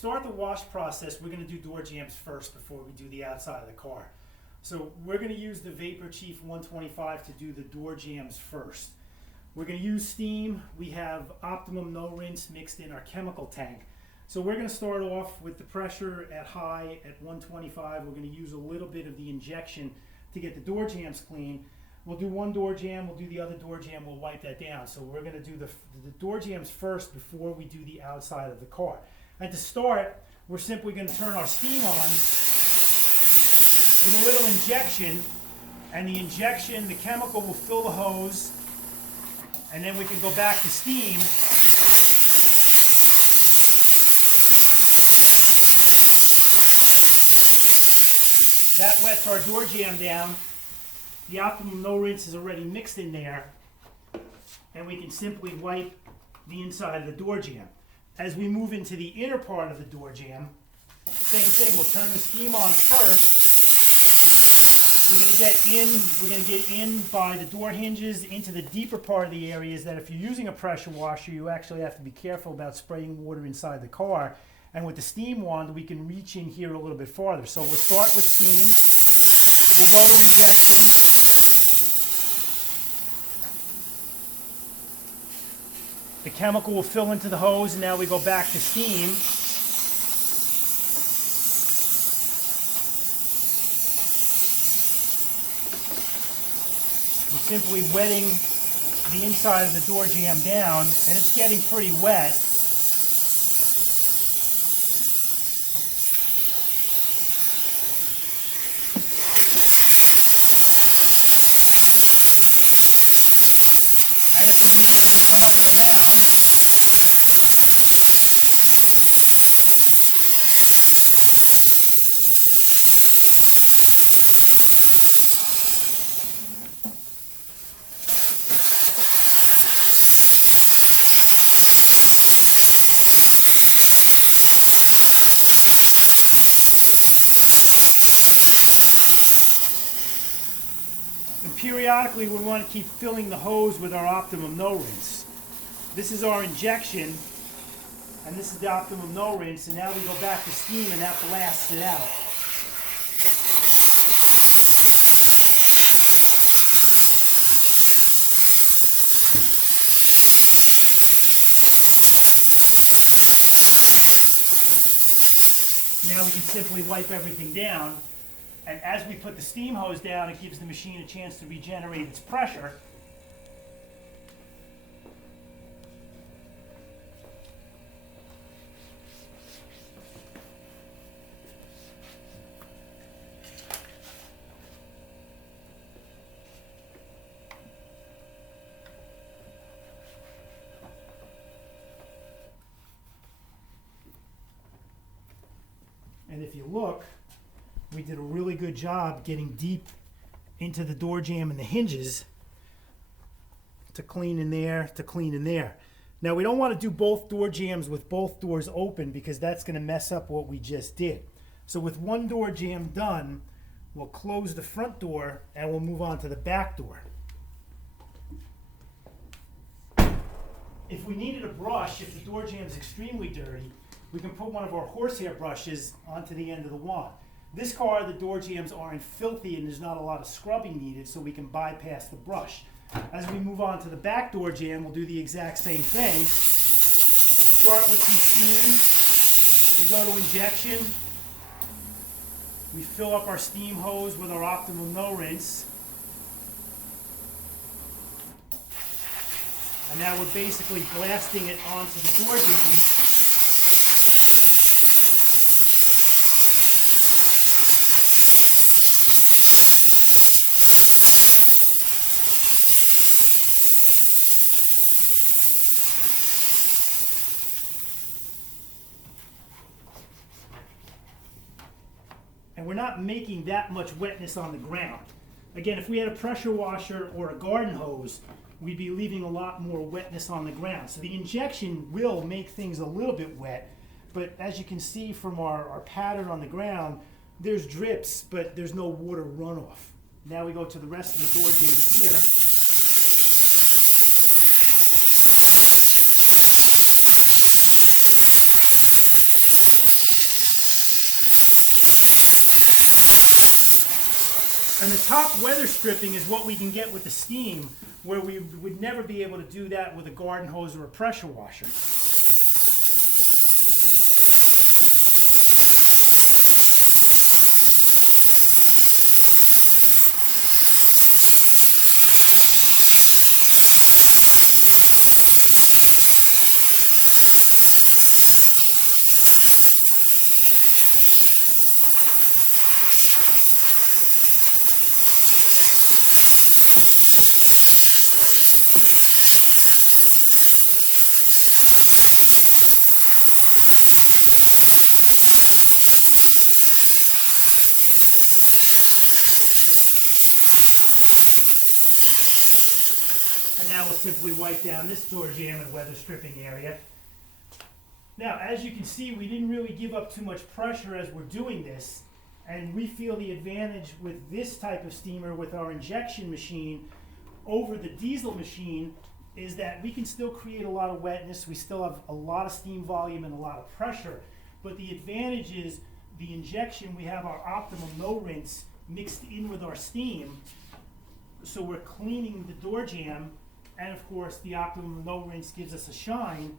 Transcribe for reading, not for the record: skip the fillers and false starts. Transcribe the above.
start the wash process, we're going to do door jambs first before we do the outside of the car. So we're going to use the Vapor Chief 125 to do the door jambs first. We're going to use steam. We have Optimum No Rinse mixed in our chemical tank. So we're going to start off with the pressure at high at 125. We're going to use a little bit of the injection to get the door jambs clean. We'll do one door jamb, we'll do the other door jamb, we'll wipe that down. So we're going to do the door jambs first before we do the outside of the car. And to start, we're simply going to turn our steam on with a little injection, and the injection, the chemical will fill the hose, and then we can go back to steam. That wets our door jamb down. The Optimum No Rinse is already mixed in there, and we can simply wipe the inside of the door jamb. As we move into the inner part of the door jamb, same thing, we'll turn the steam on first. We're going to get in by the door hinges into the deeper part of the areas that if you're using a pressure washer, you actually have to be careful about spraying water inside the car. And with the steam wand, we can reach in here a little bit farther. So we'll start with steam. We'll go to injection. The chemical will fill into the hose, and now we go back to steam. We're simply wetting the inside of the door jamb down, and it's getting pretty wet. And if we need to, we turn it around. And periodically we want to keep filling the hose with our Optimum No Rinse. This is our injection, and this is the Optimum No Rinse, and now we go back to steam and that blasts it out. Now we can simply wipe everything down. And as we put the steam hose down, it gives the machine a chance to regenerate its pressure. And if you look, we did a really good job getting deep into the door jamb and the hinges to clean in there, to clean in there. Now we don't want to do both door jambs with both doors open because that's going to mess up what we just did. So with one door jamb done, we'll close the front door and we'll move on to the back door. If we needed a brush, if the door jamb is extremely dirty, we can put one of our horsehair brushes onto the end of the wand. This car, the door jambs aren't filthy and there's not a lot of scrubbing needed, so we can bypass the brush. As we move on to the back door jamb, we'll do the exact same thing. Start with some steam. We go to injection. We fill up our steam hose with our Optimum No Rinse. And now we're basically blasting it onto the door jamb. And we're not making that much wetness on the ground. Again, if we had a pressure washer or a garden hose, we'd be leaving a lot more wetness on the ground. So the injection will make things a little bit wet, but as you can see from our pattern on the ground, there's drips, but there's no water runoff. Now we go to the rest of the door jamb here. And the top weather stripping is what we can get with the steam, where we would never be able to do that with a garden hose or a pressure washer. And now we'll simply wipe down this door jamb and weather stripping area. Now, as you can see, we didn't really give up too much pressure as we're doing this, and we feel the advantage with this type of steamer with our injection machine over the diesel machine is that we can still create a lot of wetness, we still have a lot of steam volume and a lot of pressure, but the advantage is the injection, we have our optimum no rinse mixed in with our steam, so we're cleaning the door jamb, and of course the optimum no rinse gives us a shine,